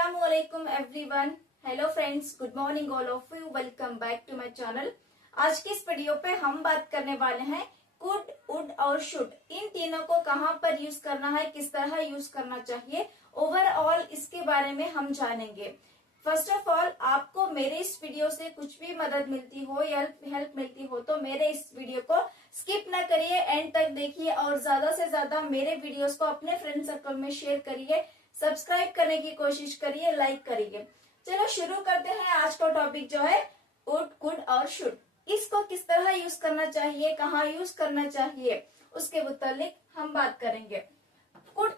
अस्सलामुअलैकुम everyone. Hello friends, good morning all of you. Welcome back to my channel. आज की इस video पे हम बात करने वाले हैं कुड, वुड और शुड, इन तीनों को कहाँ पर यूज करना है, किस तरह यूज करना चाहिए, ओवरऑल इसके बारे में हम जानेंगे। फर्स्ट ऑफ ऑल, आपको मेरे इस वीडियो से कुछ भी मदद मिलती हो या हेल्प मिलती हो तो मेरे इस वीडियो को स्किप ना करिए, एंड तक देखिए और ज्यादा से ज्यादा मेरे वीडियोस को अपने फ्रेंड सर्कल में शेयर करिए, सब्सक्राइब करने की कोशिश करिए, लाइक करिए। चलो शुरू करते हैं। आज का टॉपिक जो है वुड, कुड और शुड, इसको किस तरह यूज करना चाहिए, कहाँ यूज करना चाहिए, उसके मुतालिक हम बात करेंगे। कुड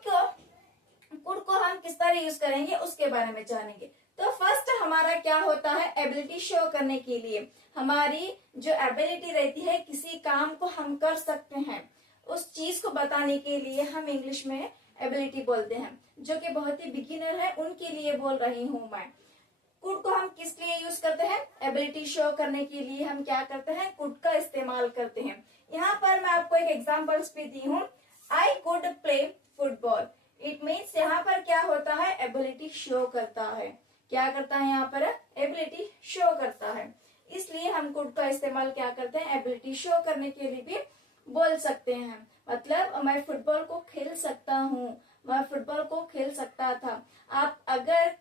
को हम किस तरह यूज करेंगे उसके बारे में जानेंगे। तो फर्स्ट हमारा क्या होता है, एबिलिटी शो करने के लिए। हमारी जो एबिलिटी रहती है, किसी काम को हम कर सकते हैं, उस चीज को बताने के लिए हम इंग्लिश में एबिलिटी बोलते हैं। जो कि बहुत ही बिगिनर है उनके लिए बोल रही हूँ मैं। कुड को हम किस लिए यूज करते हैं, एबिलिटी शो करने के लिए हम क्या करते हैं, कुड का इस्तेमाल करते हैं। यहाँ पर मैं आपको एक एग्जांपल्स भी दी हूँ। I could play football. It means यहाँ पर क्या होता है, एबिलिटी शो करता है। क्या करता है यहाँ पर, एबिलिटी शो करता है। इसलिए हम कुड का इस्तेमाल क्या करते हैं, एबिलिटी शो करने के लिए भी बोल सकते हैं। मतलब मैं फुटबॉल को खेल सकता हूँ, मैं फुटबॉल को खेल सकता था। आप अगर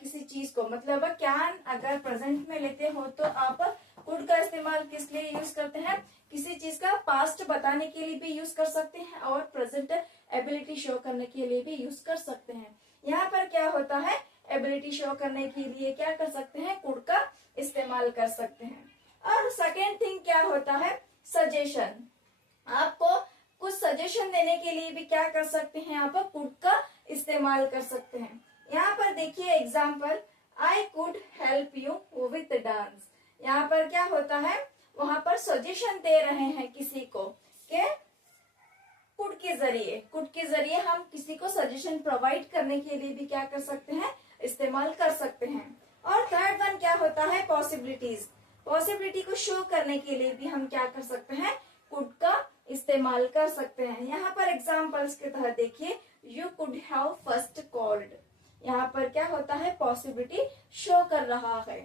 किसी चीज को मतलब कैन अगर प्रेजेंट में लेते हो तो आप कुड का इस्तेमाल किस लिए यूज करते हैं, किसी चीज का पास्ट बताने के लिए भी यूज कर सकते हैं और प्रेजेंट एबिलिटी शो करने के लिए भी यूज कर सकते हैं। यहाँ पर क्या होता है, एबिलिटी शो करने के लिए क्या कर सकते हैं, कुड का इस्तेमाल कर सकते हैं। और सेकेंड थिंग क्या होता है, सजेशन। आपको कुछ सजेशन देने के लिए भी क्या कर सकते हैं, आप कुड का इस्तेमाल कर सकते हैं। यहाँ पर देखिए example, I could help you with dance. यहाँ पर क्या होता है, वहां पर सजेशन दे रहे हैं किसी को के कुड के जरिए हम किसी को सजेशन प्रोवाइड करने के लिए भी क्या कर सकते हैं, इस्तेमाल कर सकते हैं। और थर्ड वन क्या होता है, पॉसिबिलिटीज। पॉसिबिलिटी को शो करने के लिए भी हम क्या कर सकते हैं, कुड का इस्तेमाल कर सकते हैं। यहाँ पर एग्जाम्पल्स के तहत देखिए, you could have first called. यहाँ पर क्या होता है, पॉसिबिलिटी शो कर रहा है।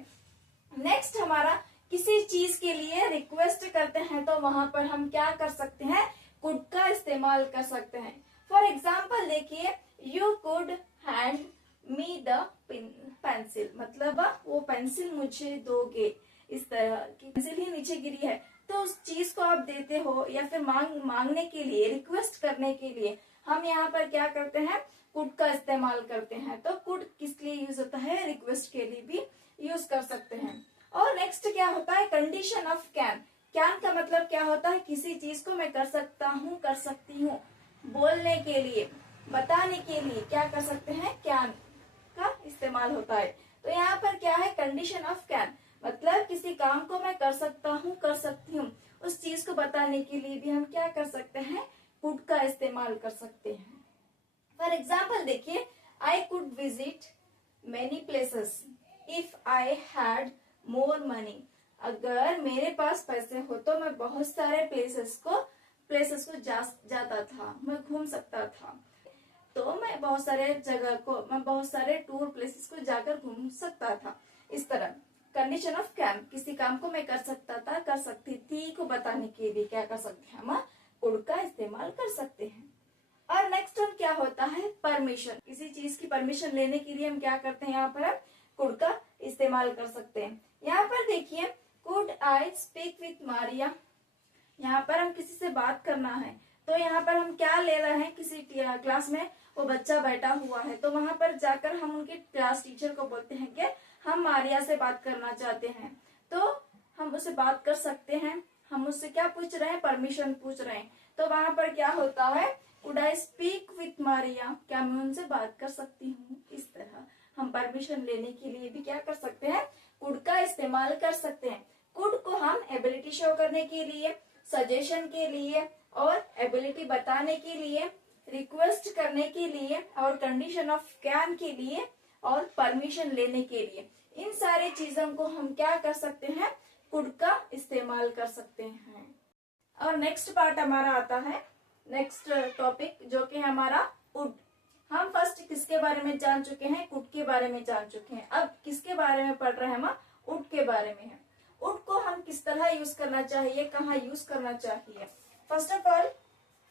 नेक्स्ट हमारा किसी चीज के लिए रिक्वेस्ट करते हैं तो वहां पर हम क्या कर सकते हैं, कुड का इस्तेमाल कर सकते हैं। फॉर एग्जाम्पल देखिए, you could hand me the pencil. मतलब वो पेंसिल मुझे दोगे, इस तरह की पेंसिल ही नीचे गिरी है तो उस चीज को आप देते हो या फिर मांगने के लिए, रिक्वेस्ट करने के लिए हम यहाँ पर क्या करते हैं, कुड का इस्तेमाल करते हैं। तो कुड किस लिए यूज होता है, रिक्वेस्ट के लिए भी यूज कर सकते हैं। और नेक्स्ट क्या होता है, कंडीशन ऑफ कैन। कैन का मतलब क्या होता है, किसी चीज को मैं कर सकता हूँ, कर सकती हूँ, बोलने के लिए, बताने के लिए क्या कर सकते हैं, कैन का इस्तेमाल होता है। तो यहाँ पर क्या है, कंडीशन ऑफ कैन, मतलब किसी काम को मैं कर सकता हूँ, कर सकती हूँ, उस चीज को बताने के लिए भी हम क्या कर सकते हैं, कुड का इस्तेमाल कर सकते हैं। फॉर एग्जाम्पल देखिए, I could visit many places if I had more money. अगर मेरे पास पैसे हो तो मैं बहुत सारे प्लेसेस को जाता था, मैं घूम सकता था। तो मैं बहुत सारे जगह को, मैं बहुत सारे टूर प्लेसेस को जाकर घूम सकता था। इस तरह कंडीशन ऑफ कैन, किसी काम को मैं कर सकता था, कर सकती थी को बताने के लिए क्या कर सकते हैं, हम कुड का इस्तेमाल कर सकते हैं। और नेक्स्ट वन क्या होता है, परमिशन। किसी चीज की परमिशन लेने के लिए हम क्या करते हैं, यहाँ पर हम कुड का इस्तेमाल कर सकते हैं। यहाँ पर देखिए, could I speak with Maria. यहाँ पर हम किसी से बात करना है तो यहाँ पर हम क्या ले रहे हैं, किसी क्लास में वो बच्चा बैठा हुआ है तो वहां पर जाकर हम उनके क्लास टीचर को बोलते हैं कि हम मारिया से बात करना चाहते हैं। तो हम उससे बात कर सकते हैं। हम उससे क्या पूछ रहे हैं, परमिशन पूछ रहे हैं। तो वहां पर क्या होता है, could I speak with Maria, क्या मैं उनसे बात कर सकती हूँ। इस तरह हम परमिशन लेने के लिए भी क्या कर सकते हैं, कुड का इस्तेमाल कर सकते हैं। कुड को हम एबिलिटी शो करने के लिए, सजेशन के लिए और एबिलिटी बताने के लिए, रिक्वेस्ट करने के लिए और कंडीशन ऑफ कैन के लिए और परमिशन लेने के लिए, इन सारे चीजों को हम क्या कर सकते हैं, कुड का इस्तेमाल कर सकते हैं। और नेक्स्ट पार्ट हमारा आता है, नेक्स्ट टॉपिक जो कि हमारा वुड। हम फर्स्ट किसके बारे में जान चुके हैं, कुड के बारे में जान चुके हैं। अब किसके बारे में पढ़ रहे हैं हम, उड के बारे में है। उड को हम किस तरह यूज करना चाहिए, कहाँ यूज करना चाहिए। फर्स्ट ऑफ ऑल,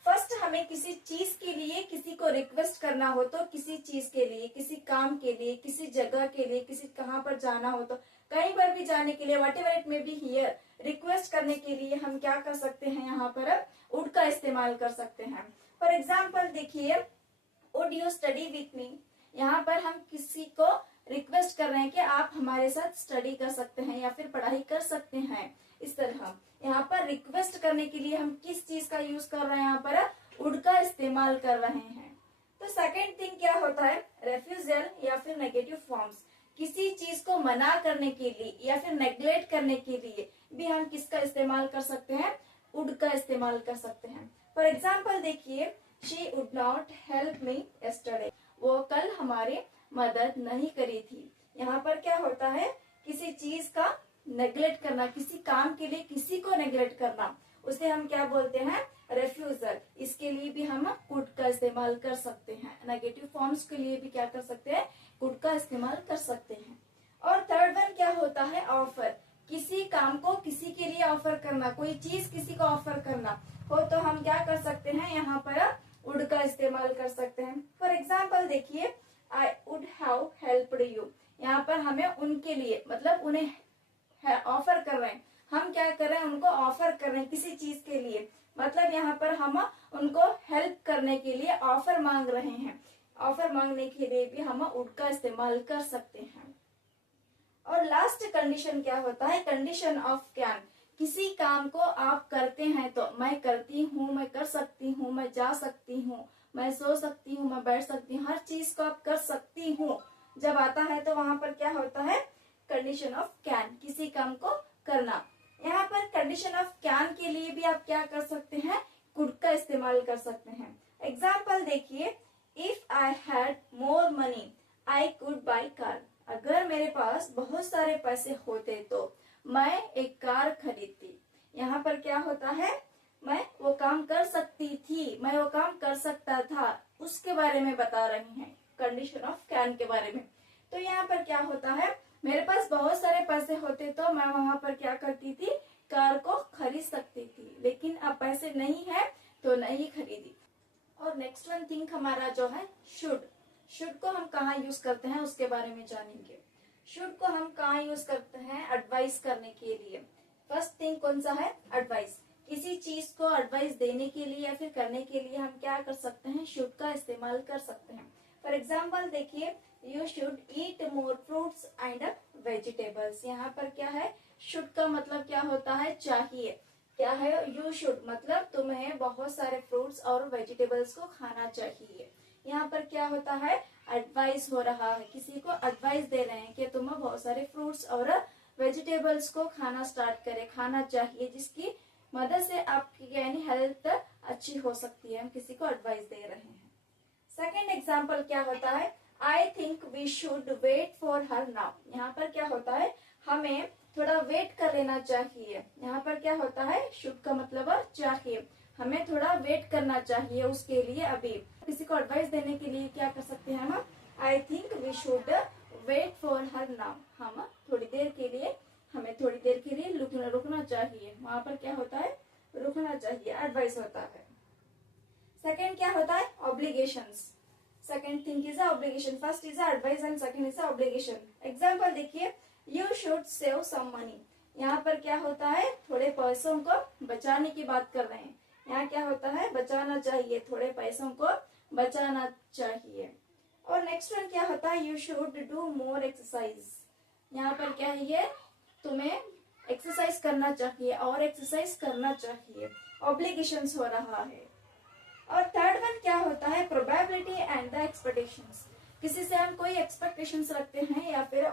फर्स्ट हमें किसी चीज के लिए किसी को रिक्वेस्ट करना हो तो, किसी चीज के लिए, किसी काम के लिए, किसी जगह के लिए, किसी कहाँ पर जाना हो तो, कहीं पर भी जाने के लिए, वट एवर इट में बी हियर, रिक्वेस्ट करने के लिए हम क्या कर सकते हैं, यहाँ पर उड का इस्तेमाल कर सकते हैं। फॉर एग्जाम्पल देखिए, would you study with me, यहाँ पर हम किसी को रिक्वेस्ट कर रहे हैं कि आप हमारे साथ स्टडी कर सकते हैं या फिर पढ़ाई कर सकते हैं। इस तरह यहाँ पर रिक्वेस्ट करने के लिए हम किस चीज का यूज कर रहे हैं, यहाँ पर वुड का इस्तेमाल कर रहे हैं। तो सेकंड थिंग क्या होता है, रेफ्यूजल या फिर नेगेटिव फॉर्म्स, किसी चीज को मना करने के लिए या फिर नेग्लेक्ट करने के लिए भी हम किसका इस्तेमाल कर सकते हैं, वुड का इस्तेमाल कर सकते हैं। फॉर एग्जाम्पल देखिए, she would not help me yesterday, वो कल हमारी मदद नहीं करी थी। यहाँ पर क्या होता है, किसी चीज का नेग्लेक्ट करना, किसी काम के लिए किसी को नेग्लेक्ट करना, उसे हम क्या बोलते हैं, रेफ्यूजल। इसके लिए भी हम कुड का इस्तेमाल कर सकते हैं। नेगेटिव फॉर्म्स के लिए भी क्या कर सकते हैं, कुड का इस्तेमाल कर सकते हैं। और थर्ड वन क्या होता है, ऑफर, किसी काम को किसी के लिए ऑफर करना, कोई चीज किसी को ऑफर करना हो तो हम क्या कर सकते हैं, यहाँ पर वुड का इस्तेमाल कर सकते हैं। फॉर एग्जाम्पल देखिए, I would have helped you, यहाँ पर हमें उनके लिए मतलब उन्हें ऑफर कर रहे हैं, हम क्या कर रहे हैं, उनको ऑफर कर रहे हैं किसी चीज के लिए, मतलब यहाँ पर हम उनको हेल्प करने के लिए ऑफर मांग रहे हैं। ऑफर मांगने के लिए भी हम वुड का इस्तेमाल कर सकते हैं। और लास्ट कंडीशन क्या होता है, कंडीशन ऑफ कैन, किसी काम को आप करते हैं तो, मैं करती हूँ, मैं कर सकती हूँ, मैं जा सकती हूँ, मैं सो सकती हूँ, मैं बैठ सकती हूँ, हर चीज को आप कर सकती हूँ जब आता है तो वहां पर क्या होता है, कंडीशन ऑफ कैन, किसी काम को करना। यहाँ पर कंडीशन ऑफ कैन के लिए भी आप क्या कर सकते हैं, कुड का इस्तेमाल कर सकते हैं। एग्जाम्पल देखिए, if I had more money I could by car, अगर मेरे पास बहुत सारे पैसे होते तो मैं एक कार खरीदती। यहाँ पर क्या होता है, मैं वो काम कर सकती थी, मैं वो काम कर सकता था, उसके बारे में बता रही हैं, कंडीशन ऑफ कैन के बारे में। तो यहाँ पर क्या होता है, मेरे पास बहुत सारे पैसे होते तो मैं वहां पर क्या करती थी, कार को खरीद सकती थी, लेकिन अब पैसे नहीं है तो नहीं खरीदी। और नेक्स्ट वन थिंग हमारा जो है शुड, शुड को हम कहाँ यूज करते हैं उसके बारे में जानेंगे। शुड को हम कहाँ यूज करते हैं, एडवाइस करने के लिए। फर्स्ट थिंग कौन सा है, एडवाइस, किसी चीज को एडवाइस देने के लिए या फिर करने के लिए हम क्या कर सकते हैं, शुड का इस्तेमाल कर सकते हैं। फॉर एग्जाम्पल देखिए, you should eat more fruits and vegetables, यहाँ पर क्या है, शुड का मतलब क्या होता है, चाहिए, क्या है, यू शुड मतलब तुम्हें बहुत सारे फ्रूट्स और वेजिटेबल्स को खाना चाहिए। यहाँ पर क्या होता है, एडवाइस हो रहा है, किसी को एडवाइस दे रहे हैं कि तुम्हें बहुत सारे फ्रूट्स और वेजिटेबल्स को खाना स्टार्ट करे, खाना चाहिए, जिसकी मदद से आपकी यानी हेल्थ अच्छी हो सकती है, हम किसी को एडवाइस दे रहे हैं। सेकेंड एग्जाम्पल क्या होता है, I think we should wait for her now, यहाँ पर क्या होता है, हमें थोड़ा वेट कर लेना चाहिए। यहाँ पर क्या होता है, शुड का मतलब चाहिए, हमें थोड़ा वेट करना चाहिए उसके लिए। अभी किसी को एडवाइस देने के लिए क्या कर सकते हैं हम, I think we should wait for her now, हम थोड़ी देर के लिए, हमें थोड़ी देर के लिए रुकना चाहिए, वहां पर क्या होता है, रुकना चाहिए, एडवाइस होता है। सेकेंड क्या होता है, obligations, second thing is obligation, first is advice and second is obligation. Example देखिए, you should save some money, यहाँ पर क्या होता है, थोड़े पैसों को बचाने की बात कर रहे हैं, यहाँ क्या होता है, बचाना चाहिए, थोड़े पैसों को बचाना चाहिए। और नेक्स्ट वन क्या होता है, you should do more exercise, यहाँ पर क्या है, ये तुम्हें एक्सरसाइज करना चाहिए और एक्सरसाइज करना चाहिए, ऑब्लिगेशंस हो रहा है। और थर्ड वन क्या होता है, प्रोबेबिलिटी एंड द एक्सपेक्टेशंस, किसी से हम कोई एक्सपेक्टेशंस रखते हैं या फिर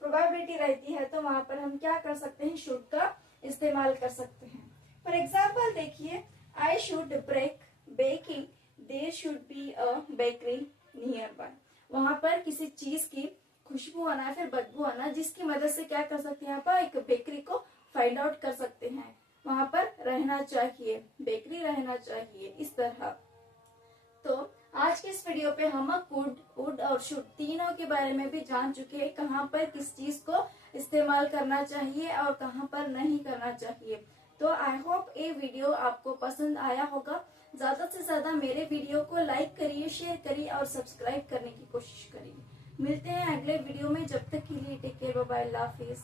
प्रोबेबिलिटी रहती है तो वहां पर हम क्या कर सकते हैं, शुड का इस्तेमाल कर सकते हैं। फॉर एग्जाम्पल देखिए, I should break baking, there should be a bakery nearby, वहां पर किसी चीज की खुशबू आना फिर बदबू आना, जिसकी मदद से क्या कर सकते हैं, यहाँ पर एक बेकरी को फाइंड आउट कर सकते हैं, वहां पर रहना चाहिए, बेकरी रहना चाहिए, इस तरह। तो आज के इस वीडियो पे हम कुड, वुड और शुड तीनों के बारे में भी जान चुके हैं, कहाँ पर किस चीज को इस्तेमाल करना चाहिए और कहाँ पर नहीं करना चाहिए। तो आई होप ये वीडियो आपको पसंद आया होगा। ज्यादा से ज्यादा मेरे वीडियो को लाइक करिए, शेयर करिए और सब्सक्राइब करने की कोशिश करिए। मिलते हैं अगले वीडियो में, जब तक के लिए टेक केयर, बाय बाय, अल्लाह हाफिज।